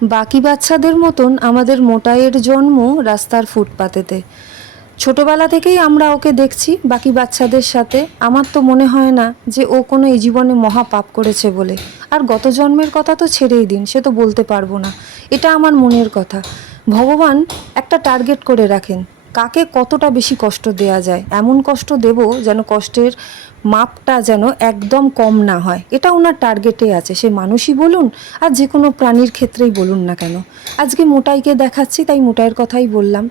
বাকি বাচ্চাদের মতন আমাদের মোটাইয়ের জন্ম রাস্তার ফুটপাতেতে। ছোটবেলা থেকেই আমরা ওকে দেখছি বাকি বাচ্চাদের সাথে। আমার তো মনে হয় না যে ও কোনো এই জীবনে মহা পাপ করেছে বলে। আর গত জন্মের কথা তো ছেড়েই দিন, সে তো বলতে পারবো না। এটা আমার মনের কথা। ভগবান একটা টার্গেট করে রাখেন, কাকে কতটা বেশি কষ্ট দেয়া যায়। এমন কষ্ট দেব যেন কষ্টের মাপটা যেন একদম কম না হয়, এটা ওনার টার্গেটে আছে। সে মানুষই বলুন আর যে কোনো প্রাণীর ক্ষেত্রেই বলুন না কেন। আজকে মোটাইকে দেখাচ্ছি তাই মোটাইয়ের কথাই বললাম।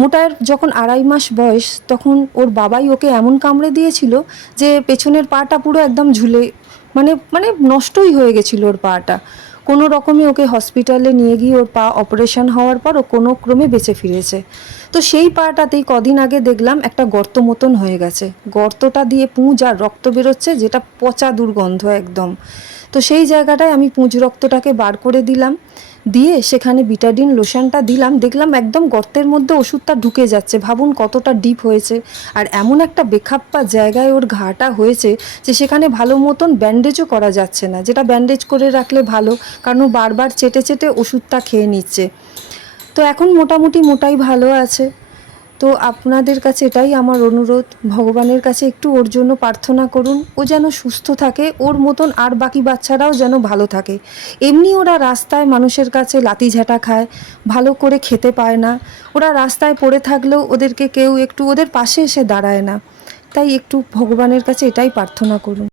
মোটাইয়ের যখন 2.5 মাস বয়স তখন ওর বাবাই ওকে এমন কামড়ে দিয়েছিল যে পেছনের পাটা পুরো একদম ঝুলে মানে মানে নষ্টই হয়ে গেছিল ওর পাটা। কোনো রকমে ওকে হসপিটালে নিয়ে গিয়ে ওর পা অপারেশন হওয়ার পর ও কোনো ক্রমে বেঁচে ফিরেছে। তো সেই পাটাতেই কদিন আগে দেখলাম একটা গর্ত মতন হয়ে গেছে, গর্তটা দিয়ে পুঁজ আর রক্ত বেরোচ্ছে, যেটা পচা দুর্গন্ধ একদম। তো সেই জায়গাটায় আমি পুঁজ রক্তটাকে বার করে দিলাম, দিয়ে সেখানে বিটাডিন লোশনটা দিলাম। দেখলাম একদম গর্তের মধ্যে ওষুধটা ঢুকে যাচ্ছে, ভাবুন কতটা ডিপ হয়েছে। আর এমন একটা বেখাপ্পা জায়গায় ওর ঘাটা হয়েছে যে সেখানে ভালো মতন ব্যান্ডেজও করা যাচ্ছে না, যেটা ব্যান্ডেজ করে রাখলে ভালো, কারণ ও বারবার চেটে চেটে ওষুধটা খেয়ে নিচ্ছে। তো এখন মোটামুটি মোটাই ভালো আছে। তো আপনাদের কাছে এটাই আমার অনুরোধ, ভগবানের কাছে একটু ওর জন্য প্রার্থনা করুন, ও যেন সুস্থ থাকে, ওর মতন আর বাকি বাচ্চারাও যেন ভালো থাকে। এমনি ওরা রাস্তায় মানুষের কাছে লাথি ঝাঁটা খায়, ভালো করে খেতে পায় না। ওরা রাস্তায় পড়ে থাকলেও ওদেরকে কেউ একটু ওদের পাশে এসে দাঁড়ায় না। তাই একটু ভগবানের কাছে এটাই প্রার্থনা করুন।